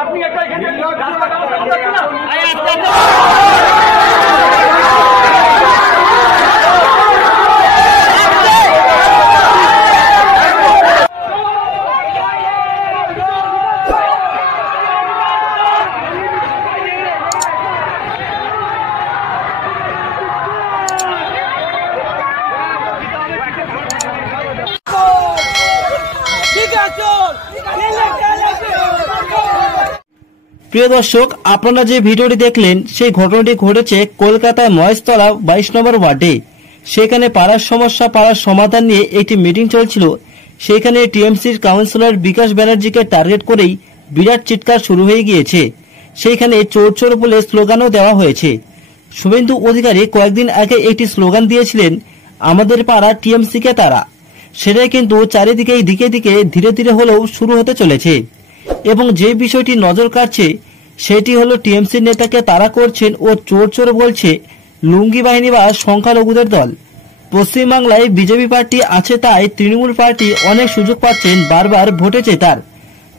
আপনি একটা প্রিয় দর্শক, আপনারা যে ভিডিওটি দেখলেন সেই ঘটনাটি ঘটেছে কলকাতায় মহেশতলা 22 নম্বর ওয়ার্ডে। সেখানে পাড়ার সমস্যা পাড়ার সমাধান নিয়ে একটি মিটিং চলছিল। সেখানে টিএমসির কাউন্সিলর বিকাশ ব্যানার্জিকে টার্গেট করেই বিরাট চিৎকার শুরু হয়ে গিয়েছে। সেখানে চোর চোর বলে স্লোগানও দেওয়া হয়েছে। শুভেন্দু অধিকারী কয়েকদিন আগে একটি স্লোগান দিয়েছিলেন, আমাদের পাড়া টিএমসিকে তারা। সেটাই কিন্তু চারিদিকে দিকে দিকে ধীরে ধীরে হলেও শুরু হতে চলেছে। এবং যে বিষয়টি নজর কাটছে সেটি হলো টিএমসি নেতাকে তাড়া করছেন ও চোর চোর বলছে লুঙ্গি বাহিনী বা সংখ্যালঘুদের দল। পশ্চিমবাংলায় বিজেপি পার্টি আছে, তাই তৃণমূল পার্টি অনেক সুযোগ পাচ্ছেন বারবার ভোটে জেতার।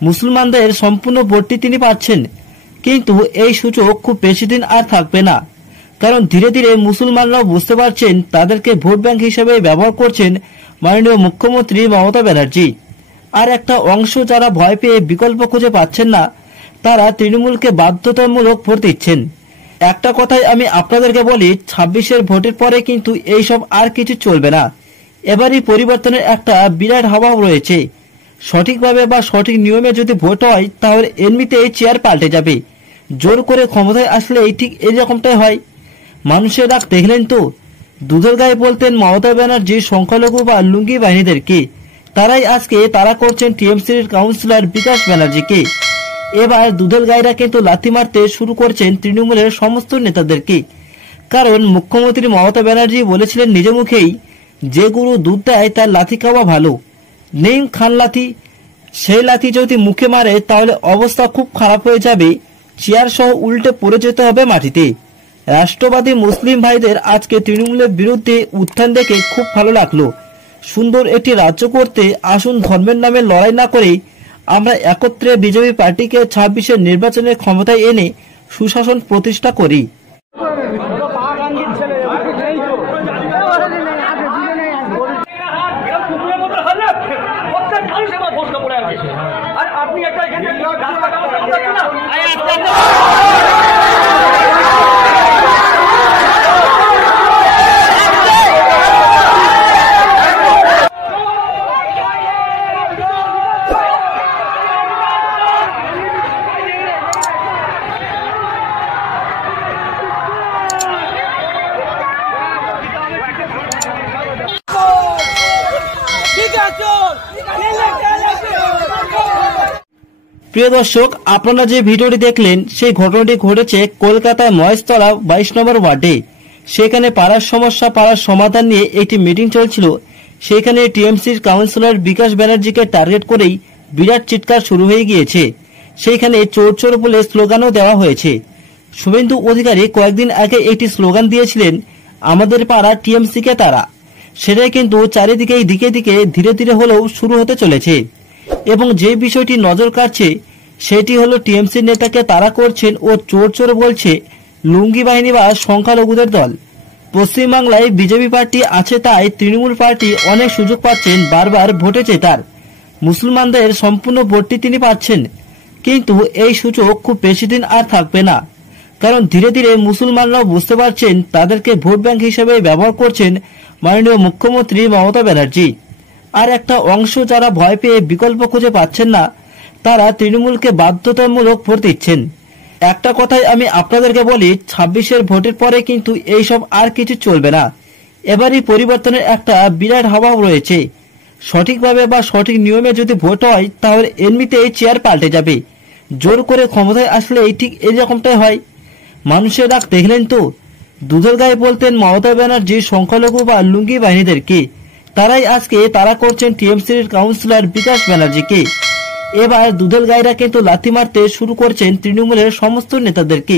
মুসলমানদের সম্পূর্ণ ভোটটি তিনি পাচ্ছেন, কিন্তু এই সুযোগ খুব বেশি দিন আর থাকবে না। কারণ ধীরে ধীরে মুসলমানরাও বুঝতে পারছেন তাদেরকে ভোট ব্যাংক হিসেবে ব্যবহার করছেন মাননীয় মুখ্যমন্ত্রী মমতা ব্যানার্জি। আর একটা অংশ যারা ভয় পেয়ে বিকল্প খুঁজে পাচ্ছেন না, তারা তৃণমূলকে বাধ্যতামূলক ভোট দিচ্ছেন। একটা কথাই আমি আপনাদেরকে বলি, 26-এর ভোটের পরে কিন্তু এইসব আর কিছু চলবে না। এবারই পরিবর্তনের একটা বিরাট হাওয়া রয়েছে। সঠিকভাবে বা সঠিক নিয়মে যদি ভোট হয় তাহলে এমনিতেই চেয়ার পাল্টে যাবে। জোর করে ক্ষমতায় আসলে ঠিক এইরকমটাই হয়। মানুষের রাগ দেখলেন তো। দুধের গায়ে বলতেন মমতা ব্যানার্জি সংখ্যালঘু বা লুঙ্গি বাহিনীদেরকে, তারাই আজকে তারা করছেন টিএমসির কাউন্সিলর বিকাশ ব্যানার্জিকে। এবার দুধের গায়েরা কিন্তু লাথি মারতে শুরু করছেন তৃণমূলের সমস্ত নেতাদেরকে। কারণ মুখ্যমন্ত্রী মমতা ব্যানার্জি বলেছিলেন নিজ মুখেই, যে গরু দুধ দেয় তার লাথি খাওয়া ভালো, নেই খান লাথি। সেই লাথি যদি মুখে মারে তাহলে অবস্থা খুব খারাপ হয়ে যাবে, চেয়ার সহ উল্টে পড়ে যেতে হবে মাটিতে। রাষ্ট্রবাদী মুসলিম ভাইদের আজকে তৃণমূলের বিরুদ্ধে উত্থান দেখে খুব ভালো লাগলো। সুন্দর একটি রাজ্য করতে আসুন ধর্মের নামে লড়াই না করে আমরা একত্রে বিজেপি পার্টিকে 26-এর নির্বাচনের ক্ষমতায় এনে সুশাসন প্রতিষ্ঠা করি। আপনি একটা প্রিয় দর্শক, আপনারা যে ভিডিওটি দেখলেন সেই ঘটনাটি ঘটেছে কলকাতায় মহেশতলা 22 নম্বর ওয়ার্ডে। সেখানে পাড়ার সমস্যা পাড়ার সমাধান নিয়ে একটি মিটিং চলছিল। সেখানে টিএমসির কাউন্সিলর বিকাশ ব্যানার্জিকে টার্গেট করেই বিরাট চিৎকার শুরু হয়ে গিয়েছে। সেখানে চোর চোর বলে স্লোগানও দেওয়া হয়েছে। শুভেন্দু অধিকারী কয়েকদিন আগে একটি স্লোগান দিয়েছিলেন, আমাদের পাড়া টিএমসিকে তারা। সেটাই কিন্তু চারিদিকে দিকে দিকে ধীরে ধীরে হলেও শুরু হতে চলেছে। এবং যে বিষয়টি নজর কাটছে সেটি হলো টিএমসি নেতাকে তাড়া করছেন ও চোর চোর বলছে লুঙ্গি বাহিনী বা সংখ্যালঘুদের দল। পশ্চিমবাংলায় বিজেপি পার্টি আছে, তাই তৃণমূল পার্টি অনেক সুযোগ পাচ্ছেন বারবার ভোটে জেতার। মুসলমানদের সম্পূর্ণ ভোটটি তিনি পাচ্ছেন, কিন্তু এই সুযোগ খুব বেশি দিন আর থাকবে না। কারণ ধীরে ধীরে মুসলমানরাও বুঝতে পারছেন তাদেরকে ভোট ব্যাংক হিসেবে ব্যবহার করছেন মাননীয় মুখ্যমন্ত্রী মমতা ব্যানার্জি। আর একটা অংশ যারা ভয় পেয়ে বিকল্প খুঁজে পাচ্ছেন না, তারা তৃণমূলকে বাধ্যতামূলক ভোট দিচ্ছেন। একটা কথাই আমি আপনাদেরকে বলি, 26-এর ভোটের পরে কিন্তু এইসব আর কিছু চলবে না। এবারই পরিবর্তনের একটা বিরাট হাওয়া রয়েছে। সঠিকভাবে বা সঠিক নিয়মে যদি ভোট হয় তাহলে এমনিতেই চেয়ার পাল্টে যাবে। জোর করে ক্ষমতায় আসলে ঠিক এইরকমটাই হয়। মানুষের রাগ দেখলেন তো। দুধের গায়ে বলতেন মমতা ব্যানার্জি সংখ্যালঘু বা লুঙ্গি বাহিনীদেরকে, তারাই আজকে তারা করছেন টিএমসির কাউন্সিলর বিকাশ ব্যানার্জিকে। এবার দুধের গায়েরা কিন্তু লাথি মারতে শুরু করছেন তৃণমূলের সমস্ত নেতাদেরকে।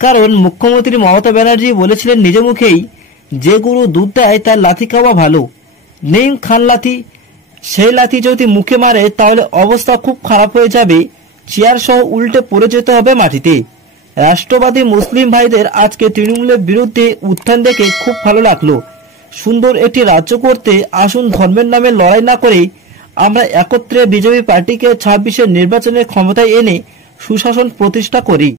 কারণ মুখ্যমন্ত্রী মমতা ব্যানার্জি বলেছিলেন নিজ মুখেই, যে গরু দুধ দেয় তার লাথি খাওয়া ভালো, নেই খান লাথি। সেই লাথি যদি মুখে মারে তাহলে অবস্থা খুব খারাপ হয়ে যাবে, চেয়ার সহ উল্টে পড়ে যেতে হবে মাটিতে। রাষ্ট্রবাদী মুসলিম ভাইদের আজকে তৃণমূলের বিরুদ্ধে উত্থান দেখে খুব ভালো লাগলো। সুন্দর একটি রাজ্য করতে আসুন ধর্মের নামে লড়াই না করে আমরা একত্রে বিজেপি পার্টিকে 26-এর নির্বাচনের ক্ষমতায় এনে সুশাসন প্রতিষ্ঠা করি।